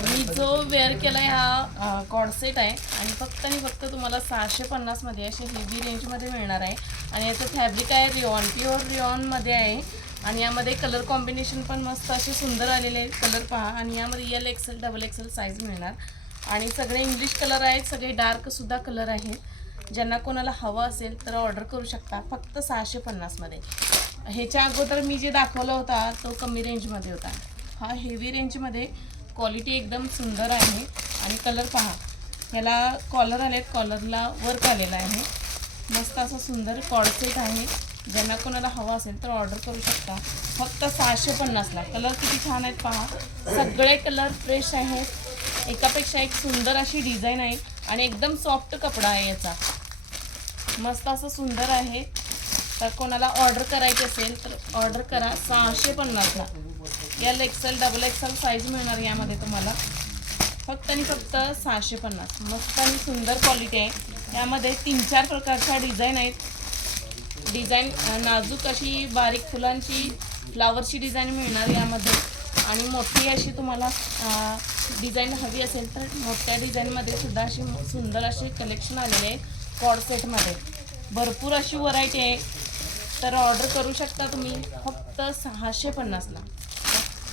मी जो वेअर केला हा कॉर्डसेट आहे आणि फक्त तुम्हाला 650 मध्ये असे हेवी रेंजमध्ये मिळणार आहे. आणि याचं फॅब्रिक आहे रिऑन, प्युअर रिऑनमध्ये आहे. आणि यामध्ये कलर कॉम्बिनेशन पण मस्त असे सुंदर आलेले आहेत. कलर पहा. आणि यामध्ये L XL double XL size मिळणार. आणि सगळे इंग्लिश कलर आहेत, सगळे डार्कसुद्धा कलर आहेत. ज्यांना कोणाला हवं असेल तर ऑर्डर करू शकता फक्त 650 मध्ये. ह्याच्या अगोदर मी जे दाखवला होता तो कमी रेंजमध्ये होता. हा हेवी रेंजमध्ये क्वालिटी एकदम सुंदर आहे. आणि कलर पहा, ह्याला कॉलर आलेत, कॉलरला वर्क आलेला आहे. मस्त असं सुंदर कॉर्डसेट आहे. ज्यांना कोणाला हवा असेल तर ऑर्डर करू शकता फक्त 650ला. कलर किती छान आहेत पहा, सगळे कलर फ्रेश आहेत. एकापेक्षा एक सुंदर अशी डिझाईन आहे आणि एकदम सॉफ्ट कपडा आहे याचा. मस्त असं सुंदर आहे. तर कोणाला ऑर्डर करायची असेल तर ऑर्डर करा. 650ला L XL double XL size मिळणार यामध्ये तुम्हाला. फक्त आणि फक्त 650. मस्त आणि सुंदर क्वालिटी आहे. यामध्ये 3-4 प्रकारच्या डिझाईन आहेत. डिझाईन नाजूक अशी बारीक फुलांची फ्लावरची डिझाईन मिळणार यामध्ये. आणि मोठी अशी तुम्हाला डिझाईन हवी असेल तर मोठ्या डिझाईनमध्ये सुद्धा अशी सुंदर असे कलेक्शन आलेले आहे. कॉर्डसेटमध्ये भरपूर अशी व्हरायटी आहे. तर ऑर्डर करू शकता तुम्ही फक्त 650ला.